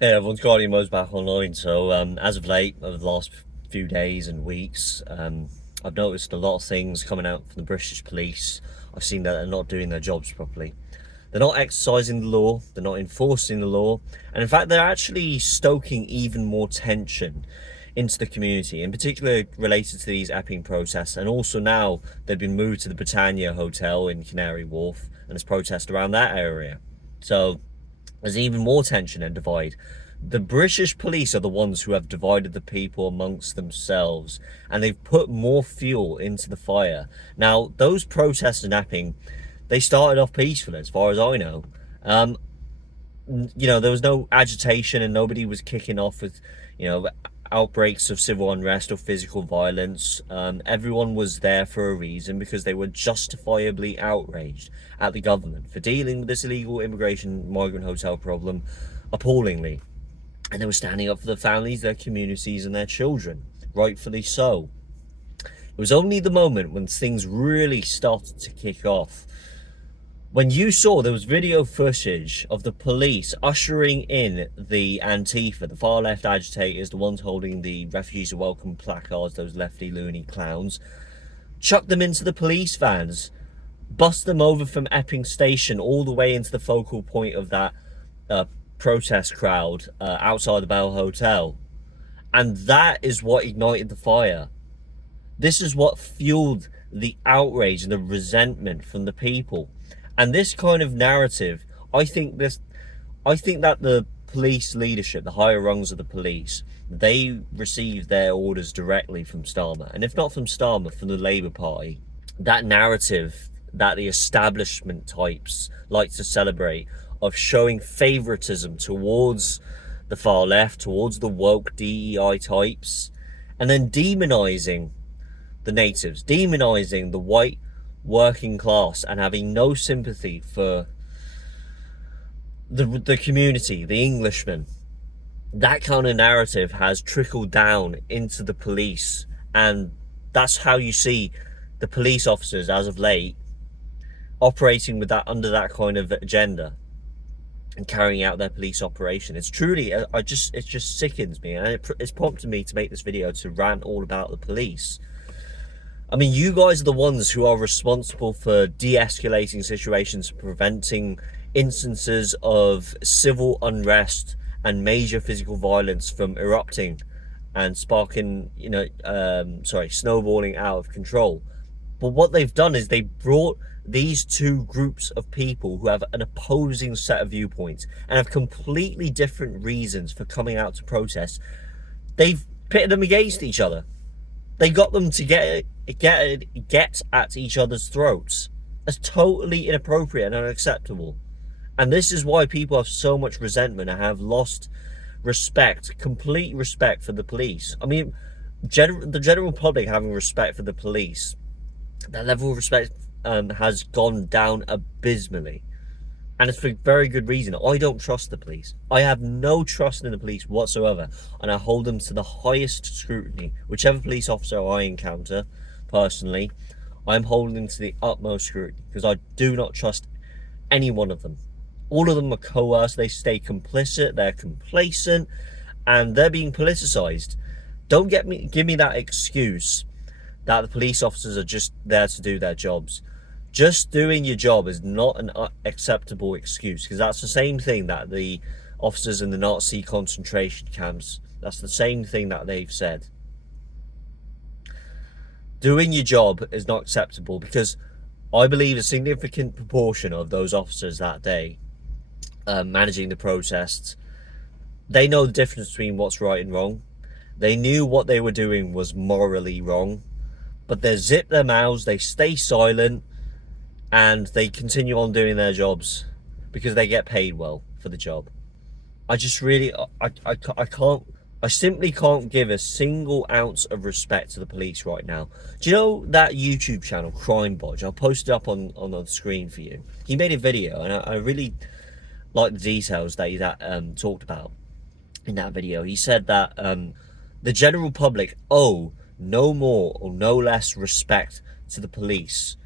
Yeah, everyone's got emos back online. So as of late, over the last few days and weeks, I've noticed a lot of things coming out from the British police. I've seen that they're not doing their jobs properly. They're not exercising the law. They're not enforcing the law, and in fact, they're actually stoking even more tension into the community, in particular related to these Epping protests. And also now they've been moved to the Britannia Hotel in Canary Wharf, and there's protests around that area. So there's even more tension and divide. The British police are the ones who have divided the people amongst themselves, and they've put more fuel into the fire. Now, those protests in Epping, they started off peacefully, as far as I know. There was no agitation, and nobody was kicking off with, outbreaks of civil unrest or physical violence. Everyone was there for a reason, because they were justifiably outraged at the government for dealing with this illegal immigration migrant hotel problem appallingly. And they were standing up for their families, their communities, and their children, rightfully so. It was only the moment when things really started to kick off, when you saw there was video footage of the police ushering in the Antifa, the far left agitators, the ones holding the Refugees Are Welcome placards, those lefty loony clowns, chuck them into the police vans, bust them over from Epping Station all the way into the focal point of that protest crowd outside the Bell Hotel. And that is what ignited the fire. This is what fueled the outrage and the resentment from the people. And this kind of narrative, I think that the police leadership, the higher rungs of the police, they receive their orders directly from Starmer. And if not from Starmer, from the Labour Party. That narrative that the establishment types like to celebrate, of showing favoritism towards the far left, towards the woke DEI types, and then demonizing the natives, demonizing the white working class, and having no sympathy for the community, the Englishmen. That kind of narrative has trickled down into the police, and that's how you see the police officers as of late operating with that, under that kind of agenda, and carrying out their police operation. It's truly, it just sickens me, and it's prompted me to make this video, to rant all about the police. I mean, you guys are the ones who are responsible for de-escalating situations, preventing instances of civil unrest and major physical violence from erupting and sparking, snowballing out of control. But what they've done is they brought these two groups of people who have an opposing set of viewpoints and have completely different reasons for coming out to protest. They've pitted them against each other. They got them to get at each other's throats. That's totally inappropriate and unacceptable. And this is why people have so much resentment and have lost respect, complete respect for the police. I mean, the general public having respect for the police, that level of respect has gone down abysmally. And it's for very good reason. I don't trust the police. I have no trust in the police whatsoever. And I hold them to the highest scrutiny. Whichever police officer I encounter, personally, I'm holding them to the utmost scrutiny. Because I do not trust any one of them. All of them are coerced. They stay complicit. They're complacent. And they're being politicized. Don't give me that excuse that the police officers are just there to do their jobs. Just doing your job is not an acceptable excuse, because that's the same thing that the officers in the Nazi concentration camps, that's the same thing that they've said. Doing your job is not acceptable, because I believe a significant proportion of those officers that day managing the protests, they know the difference between what's right and wrong. They knew what they were doing was morally wrong, but they zip their mouths, they stay silent, and they continue on doing their jobs because they get paid well for the job. I simply can't give a single ounce of respect to the police right now. Do you know that YouTube channel, Crime Bodge? I'll post it up on the screen for you. He made a video, and I really like the details that he talked about in that video. He said that the general public owe no more or no less respect to the police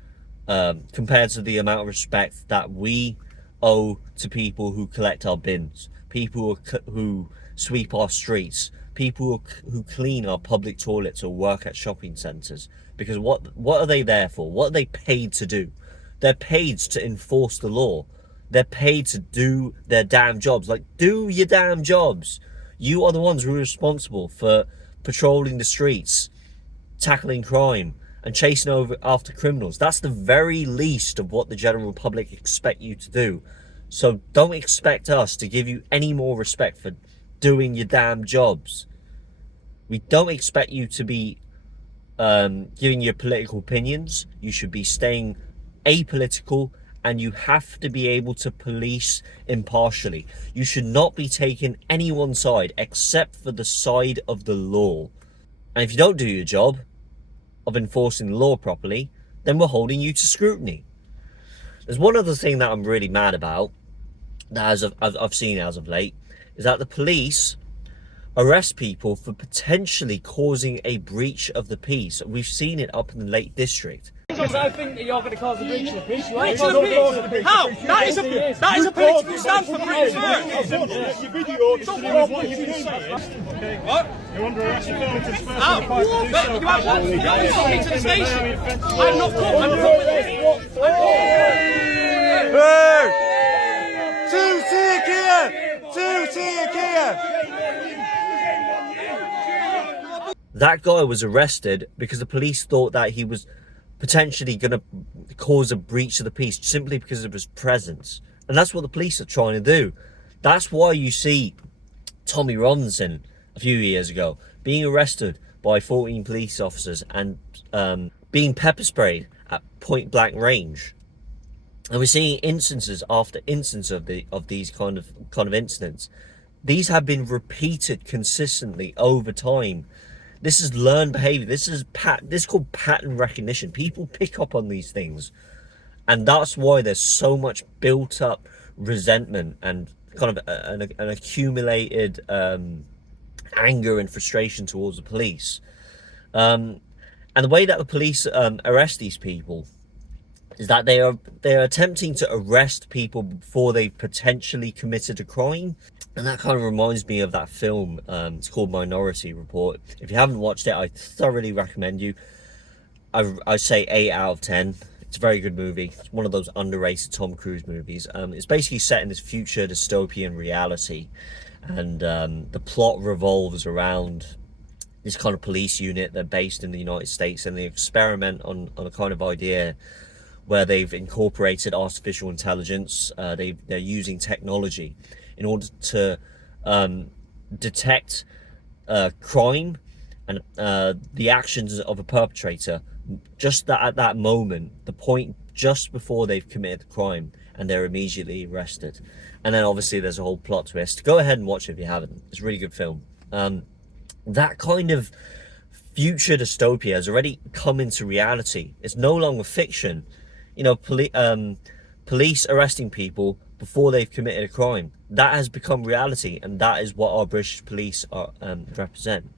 compared to the amount of respect that we owe to people who collect our bins, people who sweep our streets, people who clean our public toilets or work at shopping centres. Because what are they there for? What are they paid to do? They're paid to enforce the law. They're paid to do their damn jobs. Like, do your damn jobs. You are the ones who are responsible for patrolling the streets, tackling crime, and chasing after criminals. That's the very least of what the general public expect you to do. So don't expect us to give you any more respect for doing your damn jobs. We don't expect you to be giving your political opinions. You should be staying apolitical, and you have to be able to police impartially. You should not be taking anyone's side except for the side of the law. And if you don't do your job of enforcing the law properly, then we're holding you to scrutiny. There's one other thing that I'm really mad about that I've seen as of late, is that the police arrest people for potentially causing a breach of the peace. We've seen it up in the Lake District. Because I think that you're going to cause a breach of the peace. You are causing a breach. How? That is a political stance for breach of Your video just proves what you're doing. What? You're under arrest for failing to disperse. How? You have what? You haven't got me to the station. I'm not caught. I'm not with this. That guy was arrested because the police thought that he was potentially going to cause a breach of the peace simply because of his presence. And that's what the police are trying to do. That's why you see Tommy Robinson a few years ago being arrested by 14 police officers and being pepper sprayed at point blank range. And we're seeing instances after instance of these kind of incidents. These have been repeated consistently over time. This is learned behavior. This is called pattern recognition. People pick up on these things, and that's why there's so much built up resentment and kind of an accumulated anger and frustration towards the police. And the way that the police arrest these people is that they are attempting to arrest people before they've potentially committed a crime. And that kind of reminds me of that film. It's called Minority Report. If you haven't watched it, I thoroughly recommend you. I say 8 out of 10. It's a very good movie. It's one of those underrated Tom Cruise movies. It's basically set in this future dystopian reality, and the plot revolves around this kind of police unit. They're based in the United States, and they experiment on a kind of idea where they've incorporated artificial intelligence. They're using technology in order to detect crime and the actions of a perpetrator just at that moment, the point just before they've committed the crime, and they're immediately arrested. And then obviously there's a whole plot twist. Go ahead and watch it if you haven't. It's a really good film. That kind of future dystopia has already come into reality. It's no longer fiction. You know, police arresting people before they've committed a crime. That has become reality, and that is what our British police represent.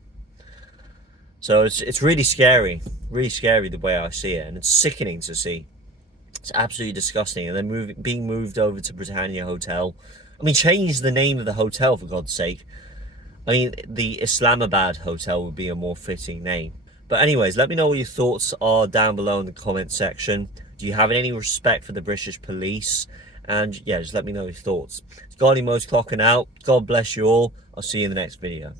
So it's really scary the way I see it, and it's sickening to see. It's absolutely disgusting. And then being moved over to Britannia Hotel. I mean, change the name of the hotel, for God's sake. I mean, the Islamabad Hotel would be a more fitting name. But anyways, let me know what your thoughts are down below in the comment section. Do you have any respect for the British police? And yeah, just let me know your thoughts. It's Guardian Mo's clocking out. God bless you all. I'll see you in the next video.